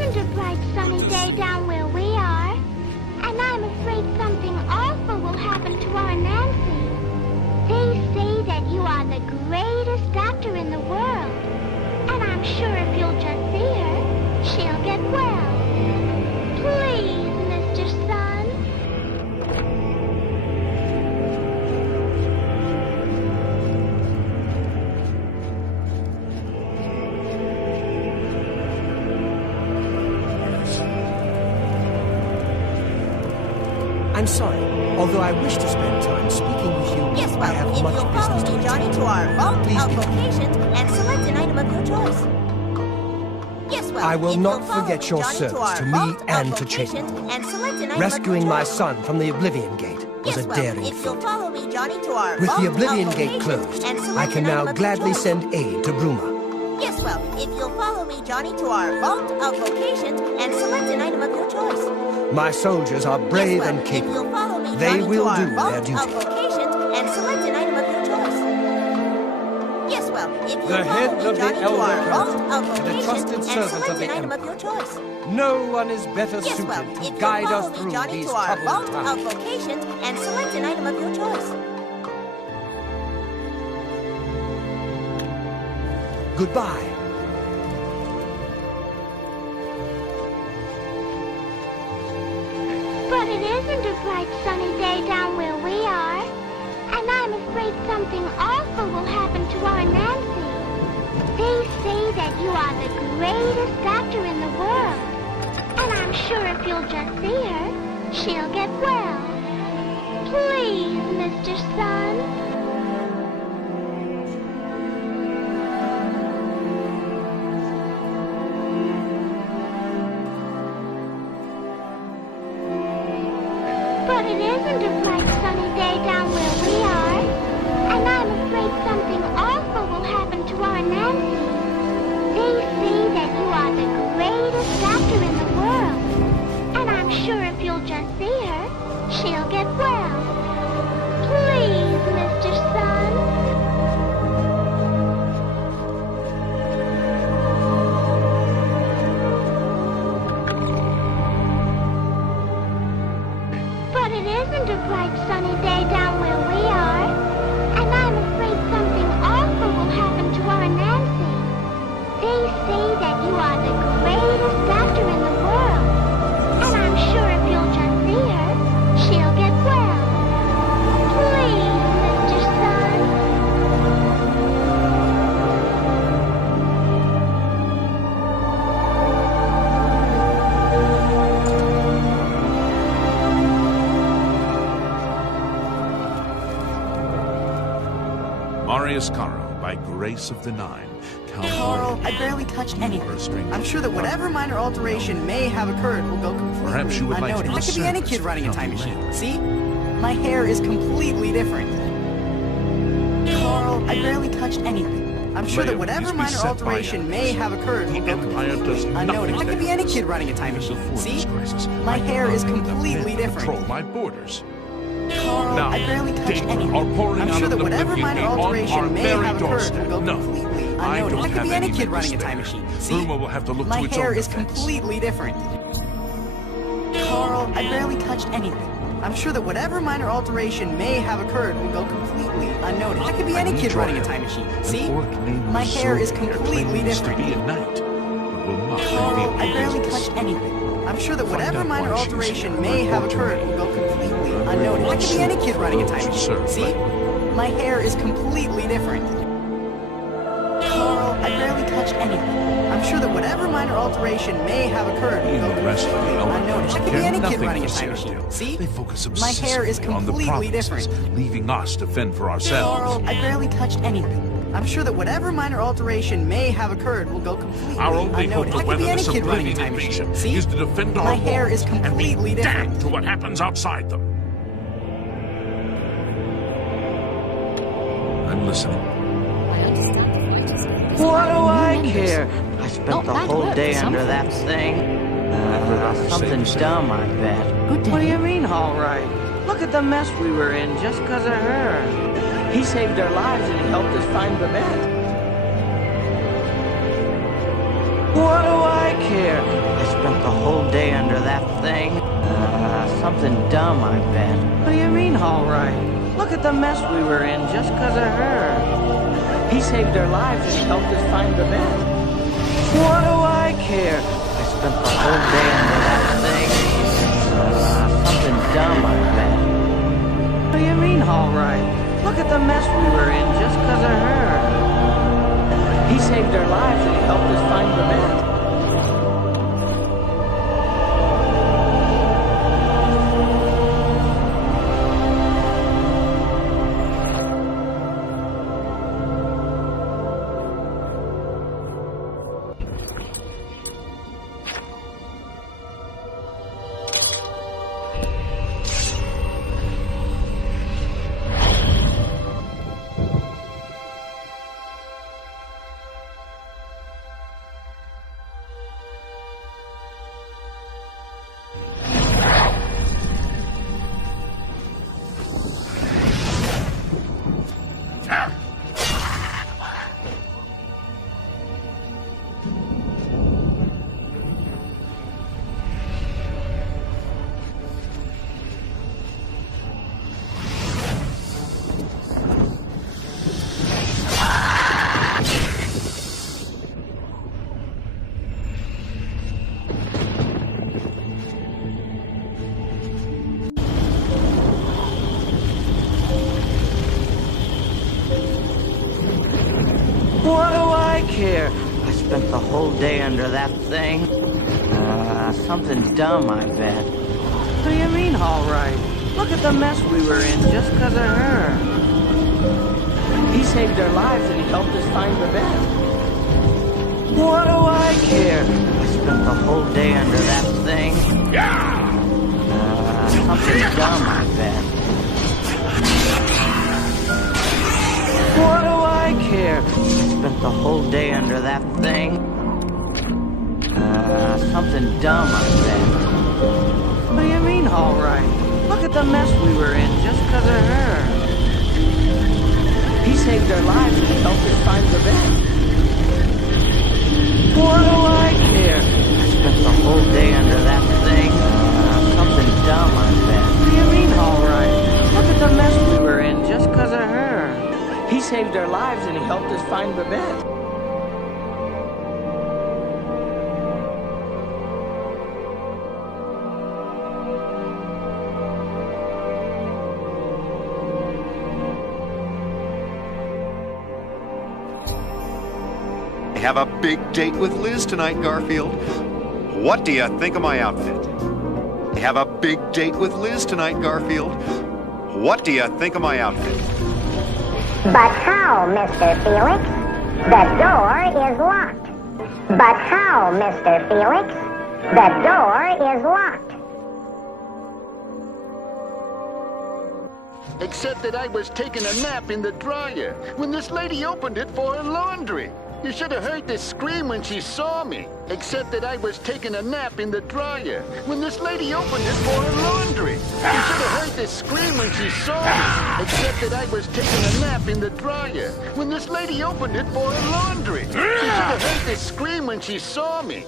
isn't a bright sunny day down where we are. And I'm afraid something awful will happen to our Nancy. They say that you are the greatest doctor in the world. And I'm sure if you'll just see her, she'll get well. Please, Mr. Sun. I'm sorry. Although I wish to spend time speaking with you, Yes, well, I have if much you'll business follow to me, attend Johnny, to our vault Please of do. locations and select an item of your choice. Yes, well, I will if not you'll follow forget me, your Johnny, service our to me vault and of to Chapin. locations and select an item Rescuing of your my choice. son from the Oblivion Gate was Yes, a well, daring if you'll feat. follow me, Johnny, to our With vault the of Oblivion Gate locations closed, and I select can an now item of your gladly choice. send aid to Bruma. Yes, well, if you'll follow me, Johnny, to our vault of locations and select an item of your choice. My soldiers are brave Yes, well, and if capable. you'll follow me, They Johnny, will to our do vault their duty. of locations and select an item of your choice. Yes, well, if you'll The follow head me, of the Johnny, to Elder our vault Council of and a locations trusted and servant select of the an item of Empire. your choice. No one is better Yes, well, suited if to you'll guide us follow me, through Johnny, these to our vault troubled of times. locations and select an item of your choice. Goodbye. But it isn't a bright sunny day down where we are. And I'm afraid something awful will happen to our Nancy. They say that you are the greatest doctor in the world. And I'm sure if you'll just see her, she'll get well. Please, Mr. Sun. But it isn't a bright sunny day down where we are. And I'm afraid something awful will happen to our Nancy. They say that you are the greatest doctor in the world. And I'm sure if you'll just see her, she'll get well. Please, Mr. Sun. But it isn't a bright sunny day down where we are. And I'm afraid something awful will happen to our Nancy. They say that you are the greatest doctor in the world. And I'm sure if you'll just see her, she'll get well. Please, Mr. Sun. Marius Caro, by grace of the Nine. Carl, I barely touched anything. I'm sure that whatever minor alteration may have occurred will go completely Perhaps you would like to unnoticed. That could be any service kid running a time County machine. See? My hair is completely different. Carl, I barely touched anything. I'm sure May that it whatever please be minor set by alteration others. may have occurred will The go Empire does completely nothing unnoticed. That to could be help any kid running a time machine. Before See? this crisis, My I hair is could not have completely men different. Control my borders. Carl, Now, I barely touched data anything. are pouring I'm out sure of that the whatever Oblivion minor Gate on our alteration may very have occurred doorstep. will go No, completely I unnoticed. don't That could have be any any kid men running to a time spare. machine. See? Bruma will have to look My to its hair own is defense. completely different. Carl, I barely touched anything. I'm sure that whatever minor alteration may have occurred will go completely unnoticed. That could be any kid running a time machine. See? An orc named My hair is Zoldyr completely claims to different. be a knight, but will not Carl, reveal I his barely business. touched anything. I'm sure that Find whatever out minor why she's alteration here. may have Report to occurred me. will go completely Her unnoticed. That could be any suit kid running a time will machine. serve See? right. My hair is completely different. Carl, I barely touched anything. I'm sure that whatever minor alteration may have occurred He will and go the rest of the completely Elder unnoticed. That Council could be care any kid nothing running a for time machine. Cyrodiil. See? They focus My hair is obsessively on the completely provinces, different. leaving us to fend for ourselves. Carl, I barely touched anything. I'm sure that whatever minor alteration may have occurred will go completely Our only hope unnoticed. to That could weather be any this kid running a Oblivion time machine. invasion See? is to defend our My hair walls is completely and be different. damned to what happens outside them. I'm listening. What do I care? I spent the whole day under that thing. Something dumb, I bet. What do you mean, all right? Look at the mess we were in just because of her. He saved our lives and he helped us find Babette. What do I care? I spent the whole day under that thing. Something dumb, I bet. What do you mean, all right? Look at the mess we were in just because of her. He saved our lives and he helped us find the bed. What do I care? I spent the whole day under that thing. Something dumb, I bet. What do you mean, all right? Look at the mess we were in just because of her. He saved our lives and he helped us find the bed. What do I care? I spent the whole day under that thing. Something dumb, I bet. What do you mean, all right? Look at the mess we were in just because of her. He saved our lives and he helped us find the bed. What do I care? I spent the whole day under that thing. Something dumb, I bet. What do I care? I spent the whole day under that thing. Something dumb, I bet. What do you mean, all right? Look at the mess we were in just because of her. He saved our lives and he helped us find the bed. What do I care? I spent the whole day under that thing. Something dumb, I bet. What do you mean, all right? Look at the mess we were in just because of her. He saved our lives and he helped us find the bed. I have a big date with Liz tonight, Garfield. What do you think of my outfit? I have a big date with Liz tonight, Garfield. What do you think of my outfit? But how, Mr. Felix? The door is locked. But how, Mr. Felix? The door is locked. Except that I was taking a nap in the dryer when this lady opened it for her laundry. You should have heard this scream when she saw me. Except that I was taking a nap in the dryer when this lady opened it for her laundry. You should have heard this scream when she saw me. Except that I was taking a nap in the dryer when this lady opened it for her laundry. You should have heard this scream when she saw me.